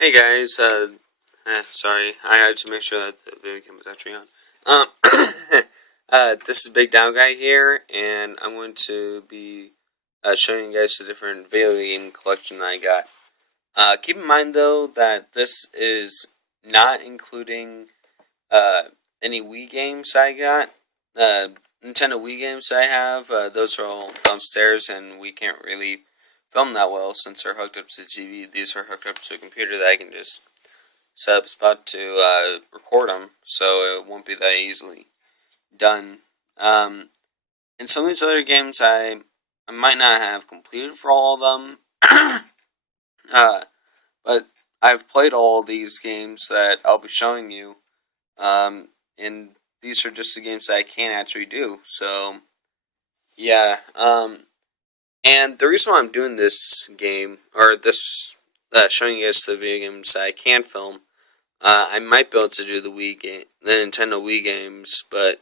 Hey guys, sorry, I had to make sure that the video cam was actually on. This is Big Down Guy here, and I'm going to be showing you guys the different video game collection that I got. Keep in mind though that this is not including any Wii games I got. Nintendo Wii games I have, those are all downstairs, and we can't really film that well since they're hooked up to the TV. These are hooked up to a computer that I can just set up a spot to record them, so it won't be that easily done. And some of these other games I might not have completed for all of them, but I've played all of these games that I'll be showing you, and these are just the games that I can actually do. So, yeah. And the reason why I'm doing this game, or this, showing you guys the video games that I can film, I might be able to do the Nintendo Wii games, but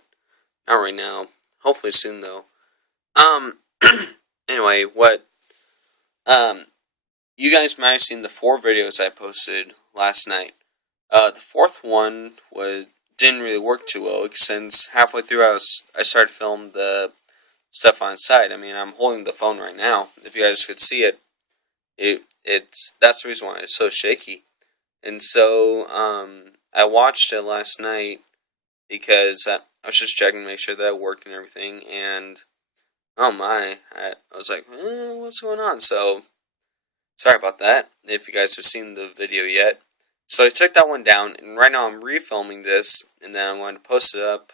not right now. Hopefully soon though. Um, anyway, you guys might have seen the 4 videos I posted last night. The fourth one didn't really work too well since halfway through I started filming the stuff on site. I mean, I'm holding the phone right now. If you guys could see it, that's the reason why it's so shaky. And so, I watched it last night because I was just checking to make sure that it worked and everything. And oh my, I was like, what's going on? So sorry about that. If you guys have seen the video yet. So I took that one down, and right now I'm refilming this, and then I'm going to post it up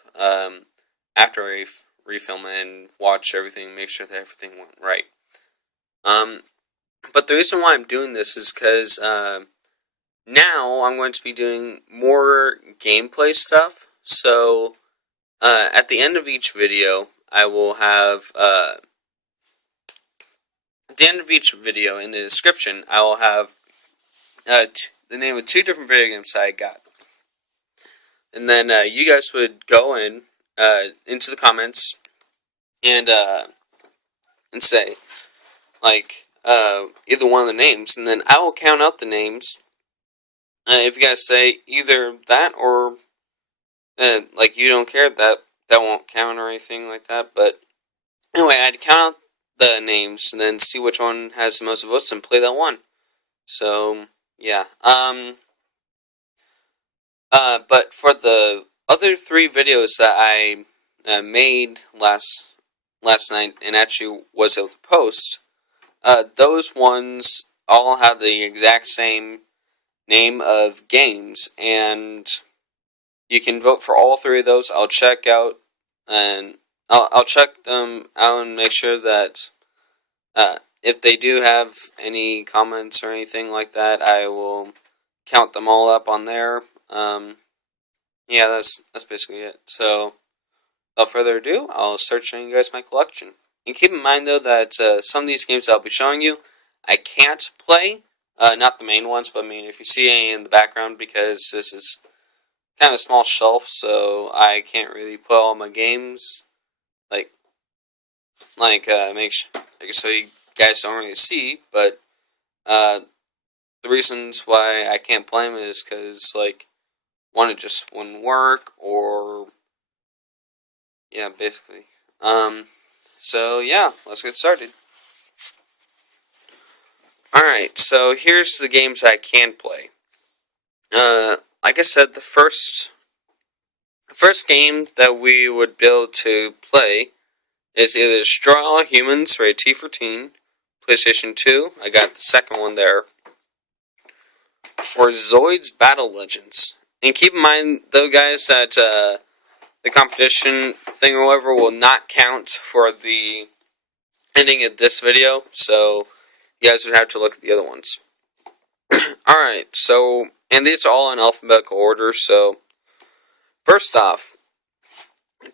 after I refilm it and watch everything, make sure that everything went right. But the reason why I'm doing this is because now I'm going to be doing more gameplay stuff. So at the end of each video, I will have at the end of each video in the description, I will have the name of 2 different video games that I got. And then you guys would go into the comments and say like either one of the names, and then I will count out the names. If you guys say either that or like you don't care, that won't count or anything like that. But anyway, I'd count out the names and then see which one has the most votes and play that one. So yeah. But for the other 3 videos that I made last night and actually was able to post, those ones all have the exact same name of games, and you can vote for all 3 of those. I'll check out and I'll check them out and make sure that if they do have any comments or anything like that, I will count them all up on there. Yeah, that's basically it. So, without further ado, I'll start showing you guys my collection. And keep in mind though that some of these games I'll be showing you, I can't play. Not the main ones, but I mean, if you see any in the background, because this is kind of a small shelf, so I can't really put all my games, make sure, so you guys don't really see. But the reasons why I can't play them is because one, it just wouldn't work, or yeah, basically. So yeah, let's get started. Alright, so here's the games I can play. Like I said, the first game that we would be able to play is either Destroy All Humans, rated T for Teen, PlayStation 2, I got the second one there, or Zoid's Battle Legends. And keep in mind, though, guys, that the competition thing or whatever will not count for the ending of this video, so you guys would have to look at the other ones. Alright, so, and these are all in alphabetical order, so first off,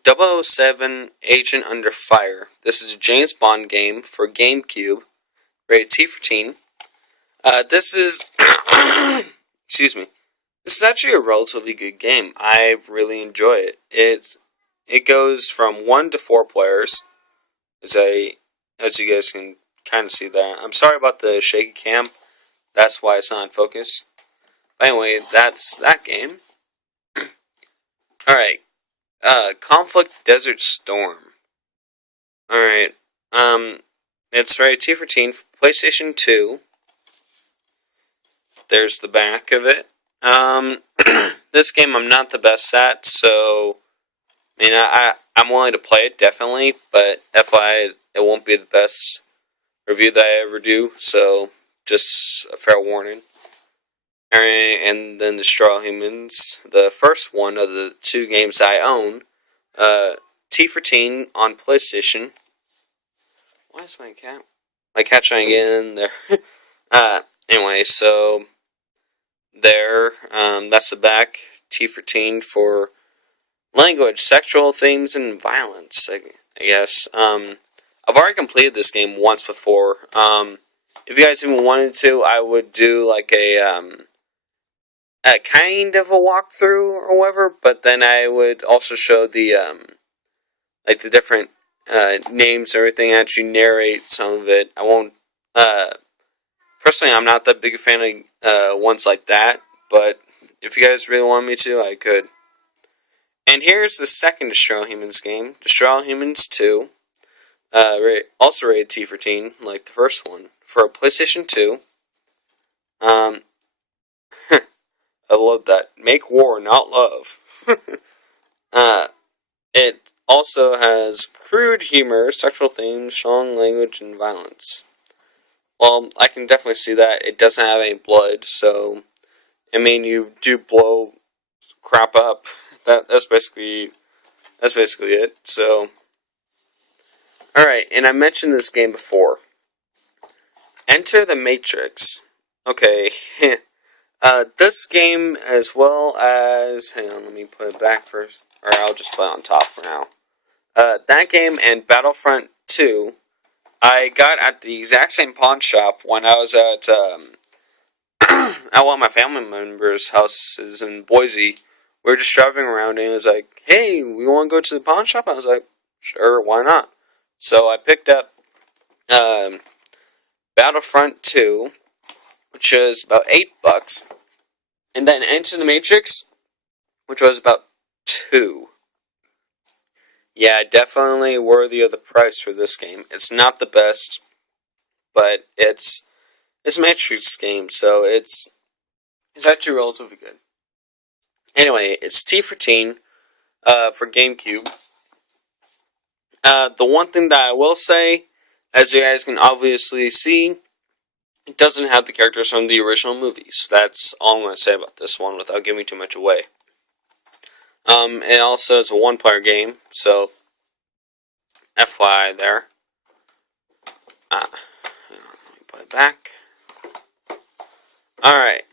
007 Agent Under Fire. This is a James Bond game for GameCube, rated T for Teen. This is, excuse me, this is actually a relatively good game. I really enjoy it. It goes from 1 to 4 players, as you guys can kind of see that. I'm sorry about the shaky cam. That's why it's not in focus. Anyway, that's that game. Alright. Conflict Desert Storm. Alright. It's rated T for teen for PlayStation 2. There's the back of it. This game I'm not the best at, so I'm willing to play it, definitely, but FYI, it won't be the best review that I ever do, so just a fair warning. Alright, and then the Straw Humans, the first one of the two games I own, T for teen on PlayStation. Why is my cat trying to get in there? Anyway, so there, that's the back, T for teen for language, sexual themes, and violence, I guess. I've already completed this game once before. If you guys even wanted to, I would do like a kind of a walkthrough or whatever, but then I would also show the like the different names and everything, actually narrate some of it. I won't personally, I'm not that big a fan of ones like that, but if you guys really want me to, I could. And here's the second Destroy Humans game, Destroy Humans 2, also rated T for teen, like the first one, for a PlayStation 2. I love that. Make war, not love. It also has crude humor, sexual themes, strong language, and violence. Well, I can definitely see that. It doesn't have any blood, so you do blow crap up. That's basically it. So, all right, and I mentioned this game before. Enter the Matrix. Okay, this game as well as hang on, let me put it back first, or I'll just put it on top for now. That game and Battlefront 2, I got at the exact same pawn shop when I was at one of my family members' houses in Boise. We were just driving around and it was like, hey, we want to go to the pawn shop? I was like, sure, why not? So I picked up Battlefront 2, which was about $8, and then Enter the Matrix, which was about $2. Yeah, definitely worthy of the price for this game. It's not the best, but it's a Matrix game, so it's actually relatively good. Anyway, it's T for teen, for GameCube. The one thing that I will say, as you guys can obviously see, it doesn't have the characters from the original movies. That's all I'm going to say about this one without giving too much away. And also it's a one-player game, so FYI there. Let me put it back. Alright.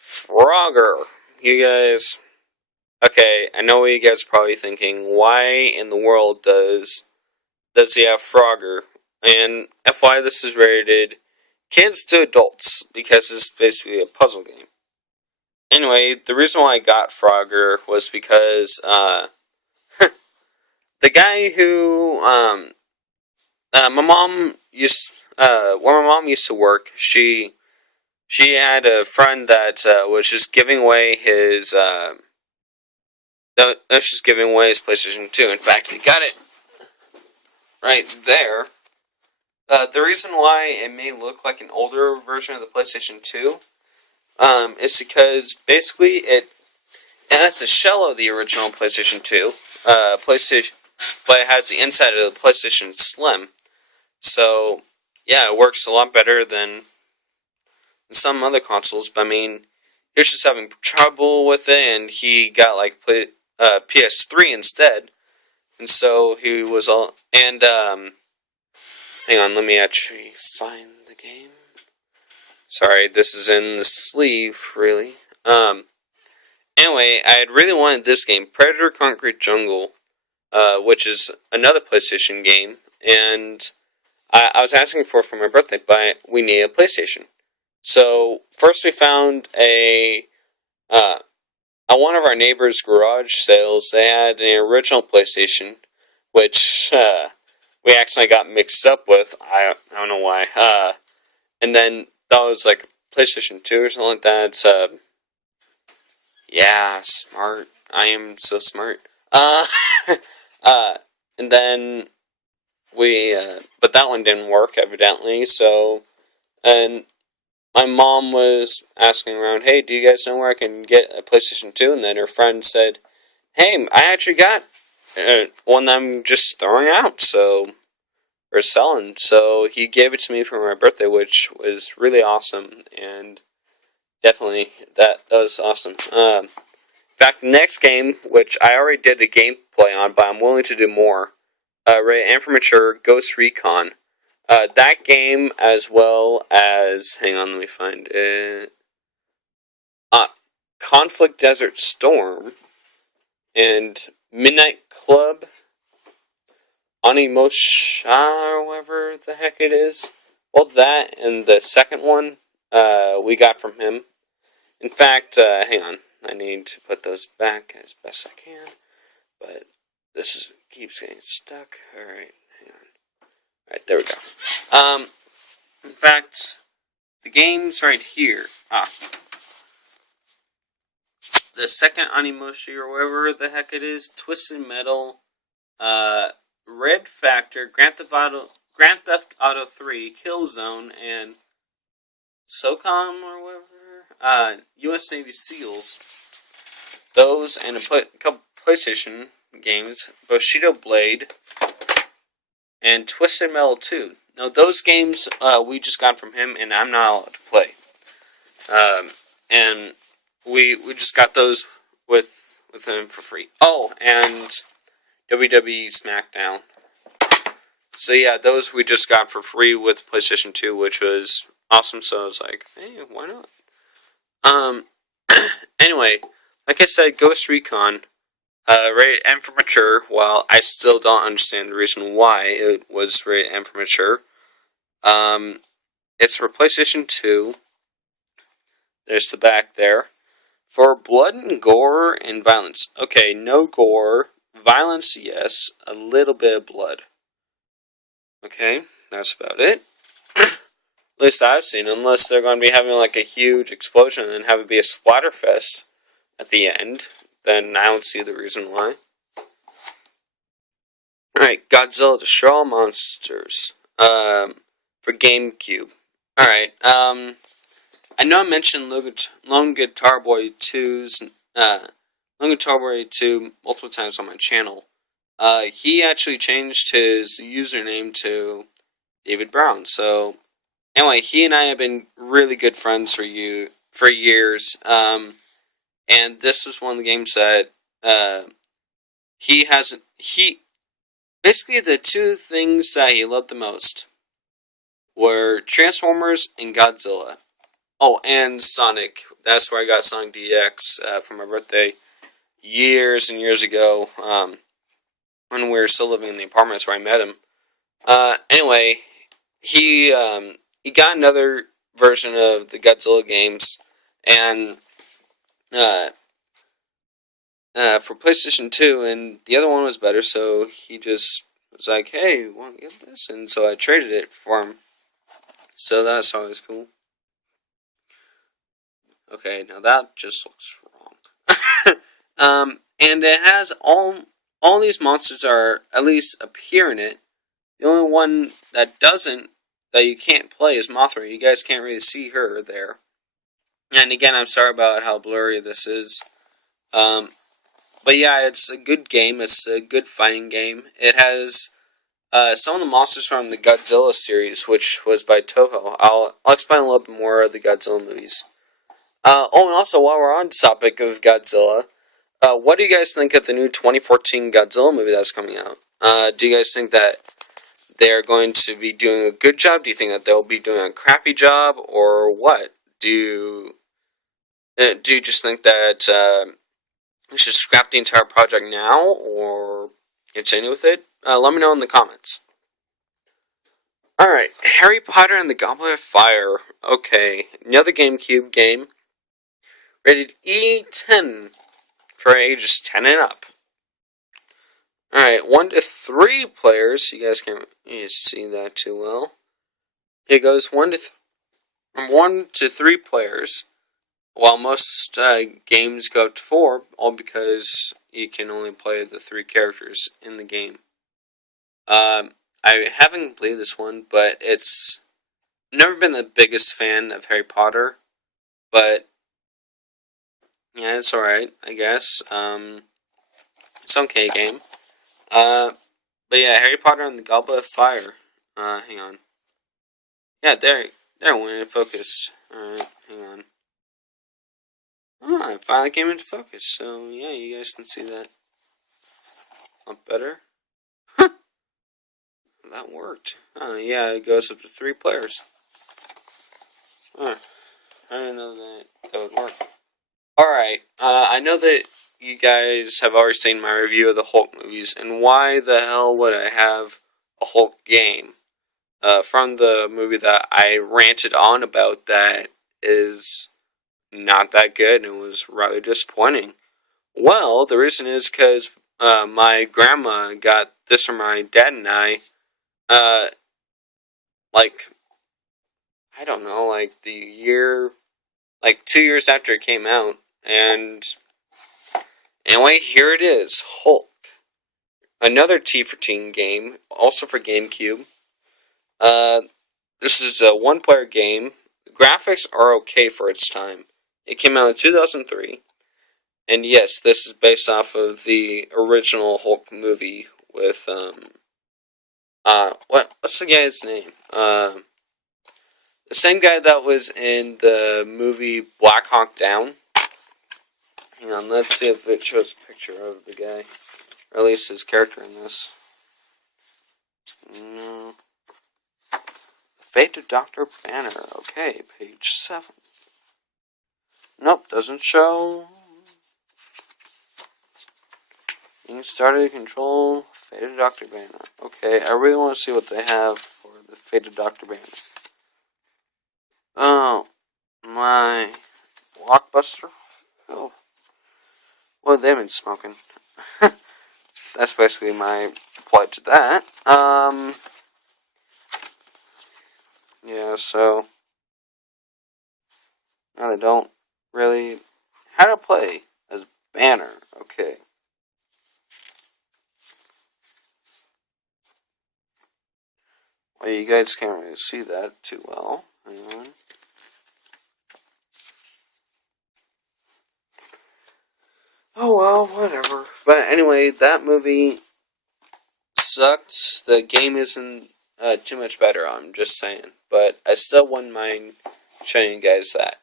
Frogger. You guys... Okay, I know what you guys are probably thinking. Why in the world does he have Frogger? And FYI, this is rated kids to adults, because it's basically a puzzle game. Anyway, the reason why I got Frogger was because, the guy who, my mom used, where my mom used to work, she had a friend that, was just giving away his, she's giving away his PlayStation 2. In fact, he got it right there. The reason why it may look like an older version of the PlayStation 2 is because basically it has the shell of the original PlayStation 2, but it has the inside of the PlayStation Slim. So, yeah, it works a lot better than some other consoles, but he was just having trouble with it, and he got like PS3 instead, and so he was all, and hang on, let me actually find the game. Sorry, this is in the sleeve, really. Anyway, I had really wanted this game, Predator Concrete Jungle, which is another PlayStation game, and I was asking for it for my birthday, but we needed a PlayStation. So, first we found at one of our neighbors' garage sales, they had an original PlayStation, which, we accidentally got mixed up with. I don't know why. And then that was like PlayStation 2 or something like that. It's, yeah, smart. I am so smart. Uh, and then but that one didn't work, evidently, so, and my mom was asking around, hey, do you guys know where I can get a PlayStation 2? And then her friend said, hey, I actually got one that I'm just throwing out, so, or selling. So he gave it to me for my birthday, which was really awesome, and definitely, that was awesome. In fact, the next game, which I already did a gameplay on, but I'm willing to do more, rated and for mature, Ghost Recon. That game, as well as, hang on, let me find it. Conflict Desert Storm and Midnight Club, Onimosha, or whatever the heck it is. Well, that and the second one, we got from him. In fact, hang on, I need to put those back as best I can, but this keeps getting stuck. Alright, hang on. Alright, there we go. In fact, the game's right here. The second Animoshi, or whatever the heck it is, Twisted Metal, Red Factor, Grand Theft Auto 3, Killzone, and SOCOM, or whatever, U.S. Navy SEALs. Those, and a couple PlayStation games, Bushido Blade, and Twisted Metal 2. Now, those games we just got from him, and I'm not allowed to play. And we just got those with him for free. Oh, and WWE SmackDown. So yeah, those we just got for free with PlayStation 2, which was awesome. So I was like, hey, why not? Anyway, like I said, Ghost Recon, rated M for mature. While I still don't understand the reason why it was rated M for mature. It's for PlayStation 2. There's the back there. For blood and gore and violence. Okay, no gore. Violence, yes. A little bit of blood. Okay, that's about it. At least I've seen, unless they're going to be having like a huge explosion and have it be a splatterfest at the end, then I don't see the reason why. Alright, Godzilla Destroy All Monsters. For GameCube. Alright, I know I mentioned Lone Guitar Boy 2's, Lone Guitar Boy 2 multiple times on my channel. He actually changed his username to David Brown. So, anyway, he and I have been really good friends for years. And this was one of the games that basically the two things that he loved the most were Transformers and Godzilla. Oh, and Sonic. That's where I got Sonic DX for my birthday years and years ago. When we were still living in the apartments where I met him. Anyway, he got another version of the Godzilla games, and for PlayStation 2, and the other one was better, so he just was like, hey, want to get this? And so I traded it for him. So that's always cool. Okay, now that just looks wrong. And it has all these monsters are at least appear in it. The only one that doesn't, that you can't play, is Mothra. You guys can't really see her there. And again, I'm sorry about how blurry this is. But yeah, it's a good game. It's a good fighting game. It has some of the monsters from the Godzilla series, which was by Toho. I'll explain a little bit more of the Godzilla movies. And also, while we're on the topic of Godzilla, what do you guys think of the new 2014 Godzilla movie that's coming out? Do you guys think that they're going to be doing a good job? Do you think that they'll be doing a crappy job, or what? Do you just think that we should scrap the entire project now, or continue with it? Let me know in the comments. Alright, Harry Potter and the Goblet of Fire. Okay, another GameCube game. Rated E10 for ages 10 and up. Alright, 1 to 3 players. You guys can't see that too well. Here goes 1 to from 1 to 3 players, while most games go up to 4, all because you can only play the 3 characters in the game. I haven't completed this one, but it's never been the biggest fan of Harry Potter, but yeah, it's alright, I guess. It's an okay game. But yeah, Harry Potter and the Goblet of Fire. Hang on. Yeah, there went into focus. Alright, hang on. Oh, it finally came into focus, so yeah, you guys can see that a lot better. That worked. Yeah, it goes up to 3 players. I didn't know that would work. Alright, I know that you guys have already seen my review of the Hulk movies, and why the hell would I have a Hulk game? From the movie that I ranted on about that is not that good and was rather disappointing. Well, the reason is because my grandma got this for my dad and I, like, I don't know, like 2 years after it came out, and anyway, here it is, Hulk. Another T for Teen game, also for GameCube. This is a 1-player game. The graphics are okay for its time. It came out in 2003. And yes, this is based off of the original Hulk movie with, what's the guy's name? The same guy that was in the movie Black Hawk Down. Hang on, let's see if it shows a picture of the guy. Or at least his character in this. No. Fate of Dr. Banner. Okay, page 7. Nope, doesn't show. Being started to control Fate of Dr. Banner. Okay, I really want to see what they have for the Fate of Dr. Banner. Oh, my Blockbuster. Oh, what have they been smoking? That's basically my reply to that. Yeah, so now they don't really how to play as Banner. Okay. Well, you guys can't really see that too well. Hang on. Oh well, whatever. But anyway, that movie sucked. The game isn't too much better, I'm just saying. But I still wouldn't mind showing you guys that.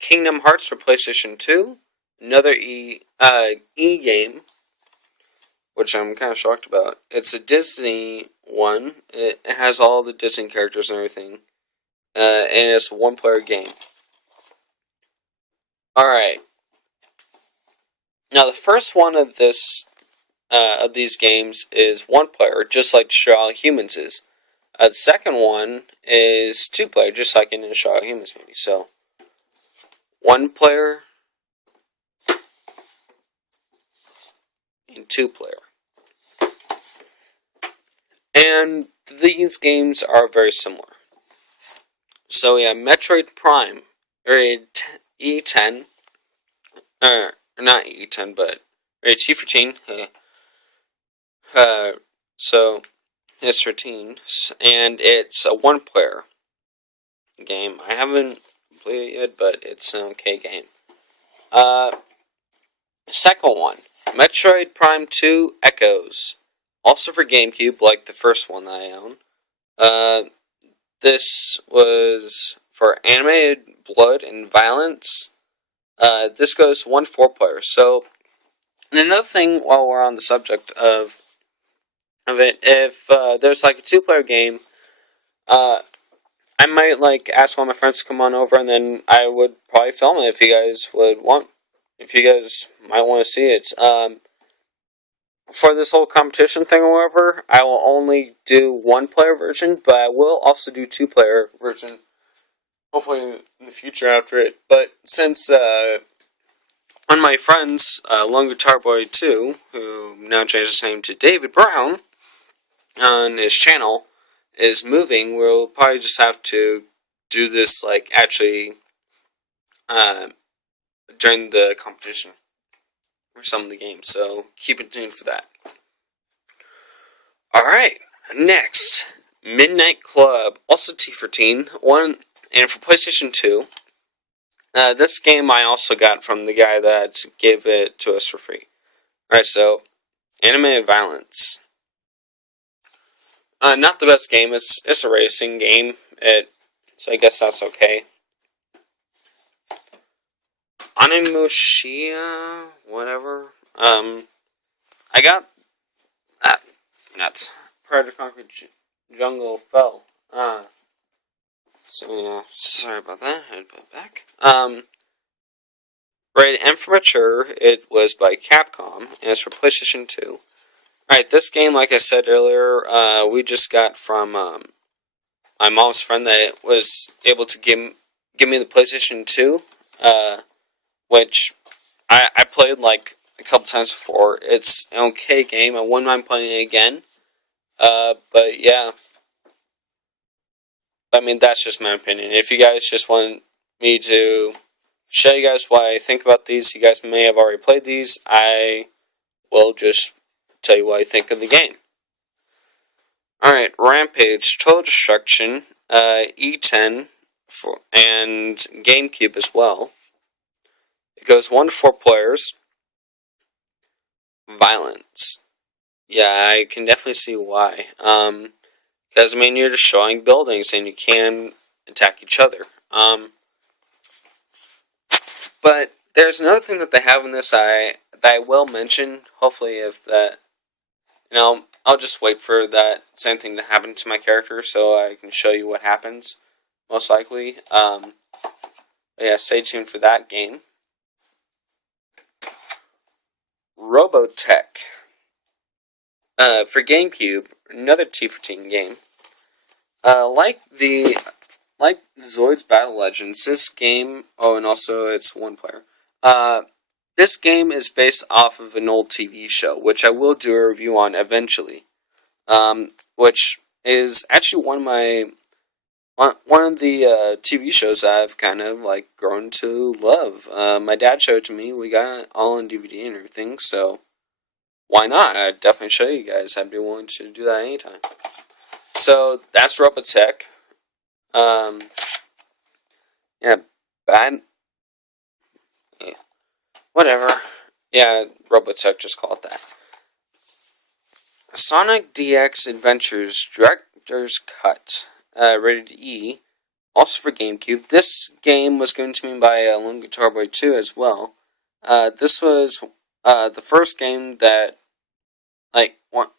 Kingdom Hearts for PlayStation 2. Another E game, which I'm kind of shocked about. It's a Disney one. It has all the Disney characters and everything. And it's a 1-player game. Alright. Now, the first one of these games is 1-player, just like Shaw Humans is. The second one is 2-player, just like in the Shaw Humans movie. So, 1-player and 2-player. And these games are very similar. So we have Metroid Prime, rated E10, not E10, but rated T for teen. So it's for teens, and it's a 1-player game. I haven't played it yet, but it's an okay game. Second one, Metroid Prime 2 Echoes, also for GameCube, like the first one that I own. This was for animated blood and violence. This goes 1 4-player. So, and another thing while we're on the subject of it, if there's like a 2-player game, I might like ask one of my friends to come on over, and then I would probably film it if you guys might want to see it. For this whole competition thing, however, I will only do 1-player version, but I will also do 2-player version, hopefully in the future after it. But since one of my friends, Lone Guitar Boy 2, who now changed his name to David Brown on his channel, is moving, we'll probably just have to do this like actually uh, during the competition or some of the games. So keep it tuned for that. All right, next Midnight Club, also T14 one, and for PlayStation 2. This game I also got from the guy that gave it to us for free. Alright, so Animated Violence. Not the best game. It's a racing game. So I guess that's okay. Animoshia, whatever. I got nuts. Predator Conquered Jungle Fell. So yeah, sorry about that. I had to put it back. Right, and for mature, it was by Capcom, and it's for PlayStation 2. Alright, this game, like I said earlier, we just got from my mom's friend that was able to give me the PlayStation 2, which I played like a couple times before. It's an okay game. I wouldn't mind playing it again. But yeah. I mean, that's just my opinion. If you guys just want me to show you guys what I think about these, you guys may have already played these. I will just tell you what I think of the game. Alright, Rampage, Total Destruction, E10, and GameCube as well. It goes 1 to 4 players. Violence. Yeah, I can definitely see why. Because, I mean, you're destroying buildings and you can attack each other. But there's another thing that they have in this that I will mention. Hopefully, if that, I'll just wait for that same thing to happen to my character so I can show you what happens. Most likely. Yeah, stay tuned for that game. Robotech. For GameCube, another T14 game. Like Zoid's Battle Legends, this game, and also it's one player. This game is based off of an old TV show, which I will do a review on eventually. Which is actually one of the TV shows I've kind of like grown to love. My dad showed it to me. We got it all on DVD and everything, so why not? I'd definitely show you guys. I'd be willing to do that anytime. So that's Robotech. Yeah, bad. Yeah, whatever. Yeah, Robotech, just call it that. Sonic DX Adventures Director's Cut, rated E, also for GameCube. This game was given to me by Lone Guitar Boy 2 as well. This was the first game that, like,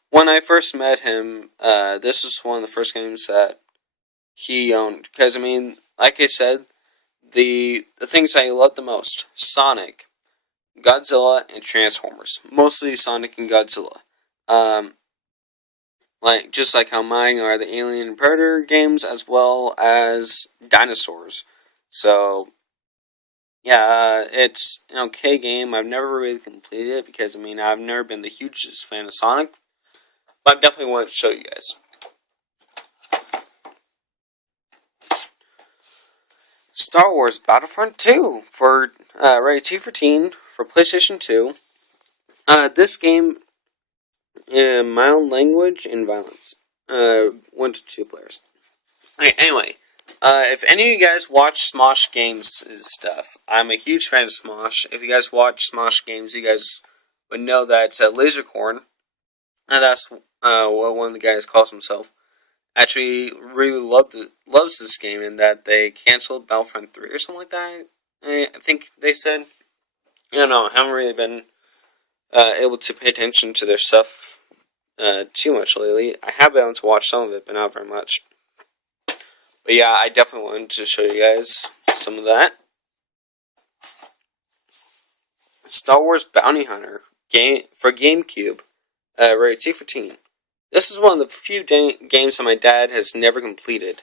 when I first met him, this was one of the first games that he owned. Because, I mean, like I said, the things I loved the most: Sonic, Godzilla, and Transformers. Mostly Sonic and Godzilla. Just like how mine are the Alien and Predator games, as well as dinosaurs. So, yeah, it's an okay game. I've never really completed it because, I mean, I've never been the hugest fan of Sonic. But I definitely wanted to show you guys. Star Wars Battlefront 2 for rated T14 for PlayStation 2. This game, mild language and violence. 1 to 2 players. Okay, anyway, if any of you guys watch Smosh Games stuff, I'm a huge fan of Smosh. If you guys watch Smosh Games, you guys would know that Lasercorn, and that's what one of the guys calls himself, actually really loves this game, and that they canceled Battlefront 3 or something like that. I think they said. I don't know, I haven't really been able to pay attention to their stuff too much lately. I have been able to watch some of it, but not very much. But yeah, I definitely wanted to show you guys some of that. Star Wars Bounty Hunter game for GameCube, rated T14. This is one of the few games that my dad has never completed.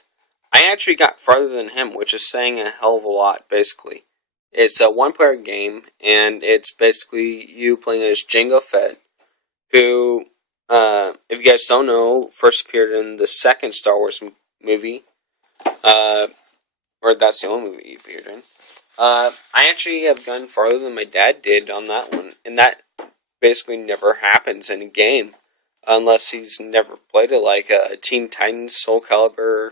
I actually got farther than him, which is saying a hell of a lot, basically. It's a one-player game, and it's basically you playing as Jango Fett, who if you guys don't know, first appeared in the second Star Wars movie. Or that's the only movie he appeared in. I actually have gone farther than my dad did on that one, and that basically never happens in a game unless he's never played it, like Teen Titans, Soul Calibur,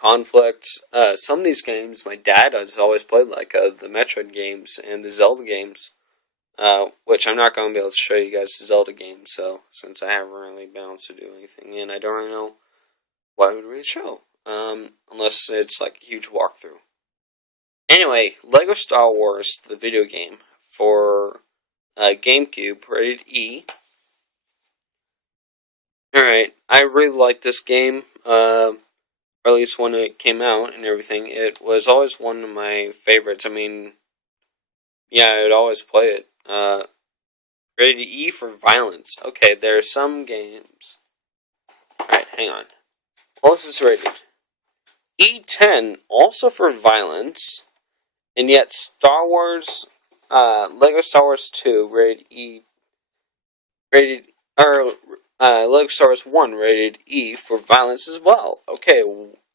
Conflict. Some of these games my dad has always played, like the Metroid games and the Zelda games, which I'm not going to be able to show you guys the Zelda games, so since I haven't really been able to do anything, and I don't really know what I would really show, unless it's like a huge walkthrough. Anyway, Lego Star Wars, the video game for GameCube, rated E. Alright, I really like this game, or at least when it came out and everything. It was always one of my favorites. I mean, yeah, I would always play it. Rated E for violence. Okay, there are some games. Alright, hang on. What was this rated? E10, also for violence, and yet Star Wars, Lego Star Wars 2, rated E, Lego Star Wars 1, rated E for violence as well. Okay,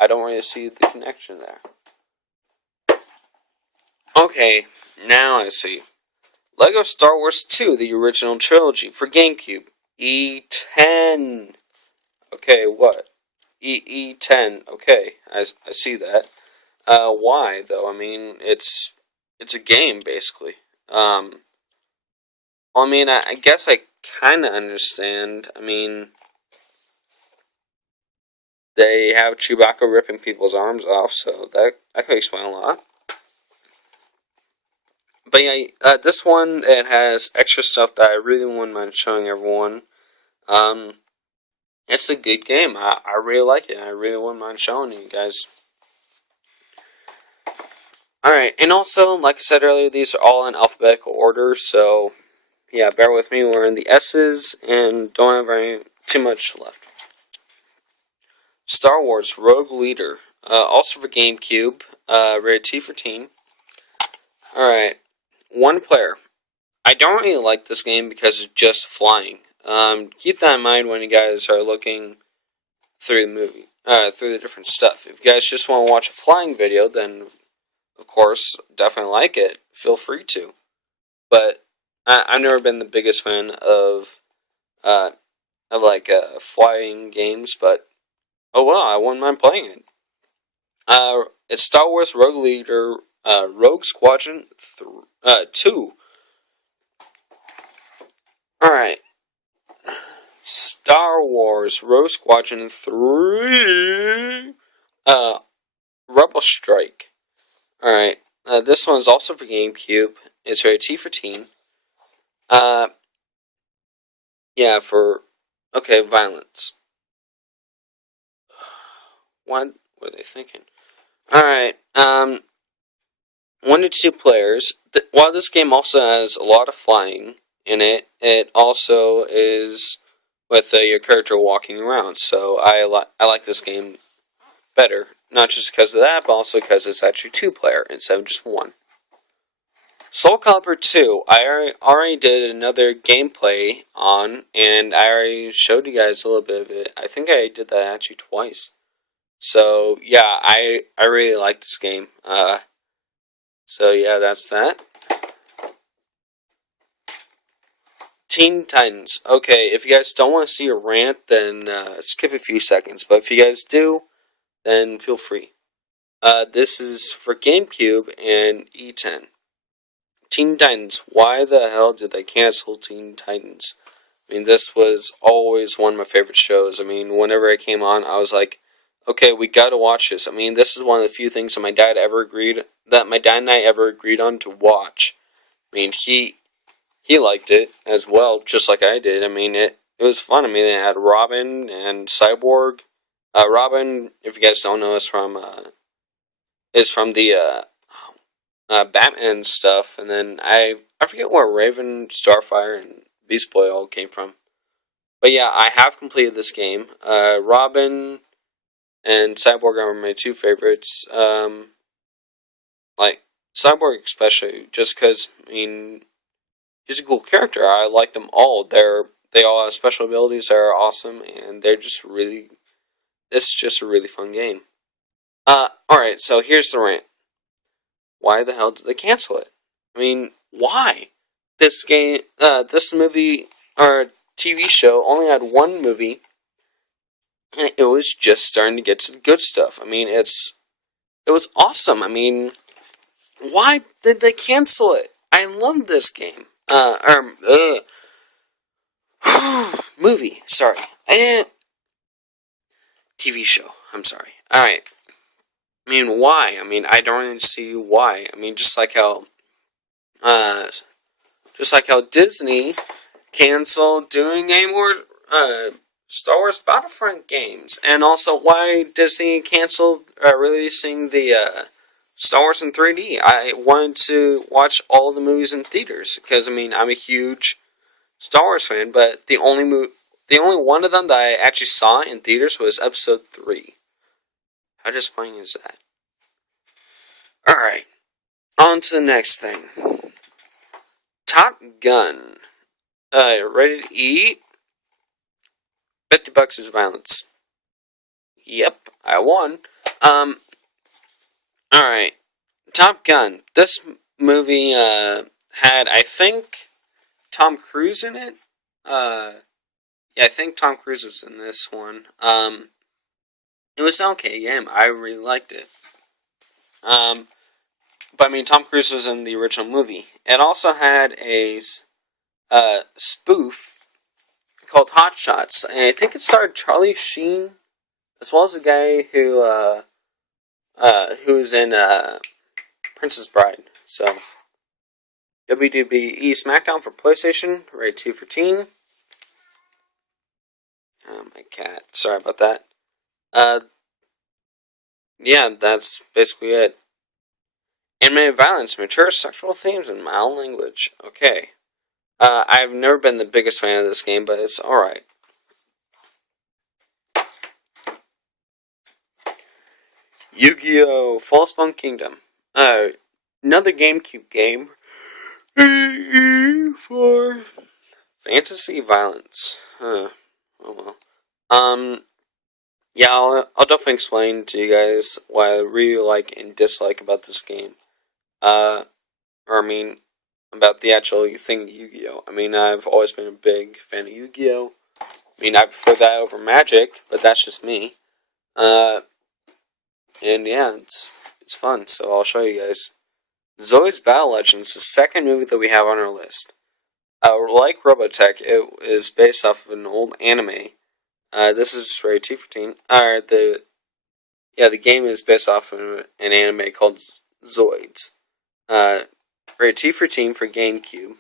I don't really see the connection there. Okay, now I see. Lego Star Wars 2, the original trilogy for GameCube, E10. Okay, what? E10. Okay, I see that. Why though? I mean, it's a game basically. Well, I mean, I guess I kind of understand. I mean, they have Chewbacca ripping people's arms off, so that could explain a lot. But yeah, this one, it has extra stuff that I really wouldn't mind showing everyone. It's a good game. I really like it. I really wouldn't mind showing you guys. Alright, and also, like I said earlier, these are all in alphabetical order, so yeah, bear with me. We're in the S's and don't have too much left. Star Wars Rogue Leader, also for GameCube, rated T for teen. Alright, one player. I don't really like this game because it's just flying. Keep that in mind when you guys are looking through the movie, through the different stuff. If you guys just want to watch a flying video, then of course, definitely like it. Feel free to. But I've never been the biggest fan of flying games. But oh well, I wouldn't mind playing it. It's Star Wars Rogue Leader, Rogue Squadron 2. All right. Star Wars Rogue Squadron 3. Rebel Strike. Alright, this one's also for GameCube. It's rated T for teen. Yeah, okay, violence. What were they thinking? Alright, 1 to 2 players. While this game also has a lot of flying in it, it also is with your character walking around. So I like this game better. Not just because of that, but also because it's actually 2-player instead of just 1. Soul Calibur 2, I already did another gameplay on, and I already showed you guys a little bit of it. I think I did that actually twice. So, yeah, I really like this game. So, yeah, that's that. Teen Titans. Okay, if you guys don't want to see a rant, then skip a few seconds. But if you guys do, then feel free. This is for GameCube and E10. Teen Titans. Why the hell did they cancel Teen Titans? I mean, this was always one of my favorite shows. I mean, whenever it came on, I was like, okay, we gotta watch this. I mean, this is one of the few things that my dad and I ever agreed on to watch. I mean, he liked it as well, just like I did. I mean, it was fun. I mean, it had Robin and Cyborg. Robin, if you guys don't know, is from the Batman stuff, and then I forget where Raven, Starfire, and Beast Boy all came from. But yeah, I have completed this game. Robin and Cyborg are my 2 favorites. Like Cyborg especially, just because I mean he's a cool character. I like them all. They're they all have special abilities that are awesome, and they're just really. It's just a really fun game. Alright, so here's the rant. Why the hell did they cancel it? I mean, why? This movie, or TV show, only had one movie, and it was just starting to get to the good stuff. I mean, it was awesome. I mean, why did they cancel it? I love this game. Movie, sorry. TV show, I'm sorry. Alright. I mean, why? I mean, I don't really see why. I mean, just like how Disney canceled doing any more Star Wars Battlefront games, and also why Disney canceled releasing the Star Wars in 3D. I wanted to watch all the movies in theaters because I mean I'm a huge Star Wars fan, but the only one of them that I actually saw in theaters was Episode 3. How disappointing is that? All right, on to the next thing. Top Gun. Rated E. $50 is violence. Yep, I won. Alright. Top Gun. This movie, had, I think, Tom Cruise in it. Yeah, I think Tom Cruise was in this one. It was an okay game. I really liked it. But I mean, Tom Cruise was in the original movie. It also had a spoof called Hot Shots, and I think it starred Charlie Sheen, as well as a guy who's in Princess Bride. So, WWE SmackDown for PlayStation, rated 2 for teen. Oh, my cat. Sorry about that. Yeah, that's basically it. Animated violence, mature sexual themes, and mild language. Okay. I've never been the biggest fan of this game, but it's alright. Yu-Gi-Oh! False-Spawn Kingdom. Another GameCube game for fantasy violence. Oh well. Yeah, I'll definitely explain to you guys what I really like and dislike about this game. Or I mean, about the actual thing Yu-Gi-Oh! I mean, I've always been a big fan of Yu-Gi-Oh! I mean, I prefer that over Magic, but that's just me. And yeah, it's fun, so I'll show you guys. Zoids Battle Legends is the second movie that we have on our list. Like Robotech, it is based off of an old anime. This is rated T for teen. The game is based off of an anime called Zoids. Rated T for teen for GameCube.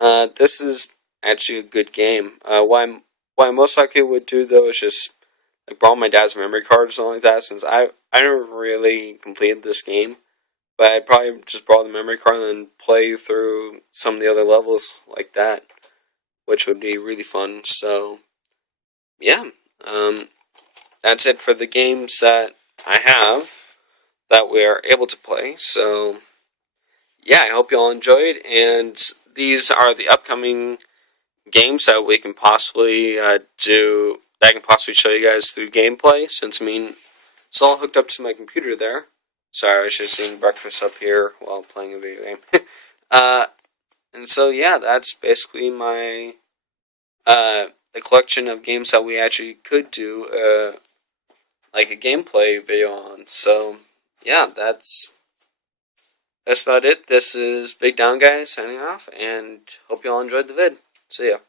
This is actually a good game. What I most likely would do though is just like borrow my dad's memory card or something like that, since I never really completed this game. But I'd probably just borrow the memory card and then play through some of the other levels like that, which would be really fun. So, yeah, that's it for the games that I have that we are able to play. So, yeah, I hope you all enjoyed, and these are the upcoming games that we can possibly do, that I can possibly show you guys through gameplay, since, I mean, it's all hooked up to my computer there. Sorry, I should have seen breakfast up here while playing a video game. And so, yeah, that's basically my, the collection of games that we actually could do, like a gameplay video on. So, yeah, that's about it. This is Big Down Guy signing off, and hope you all enjoyed the vid. See ya.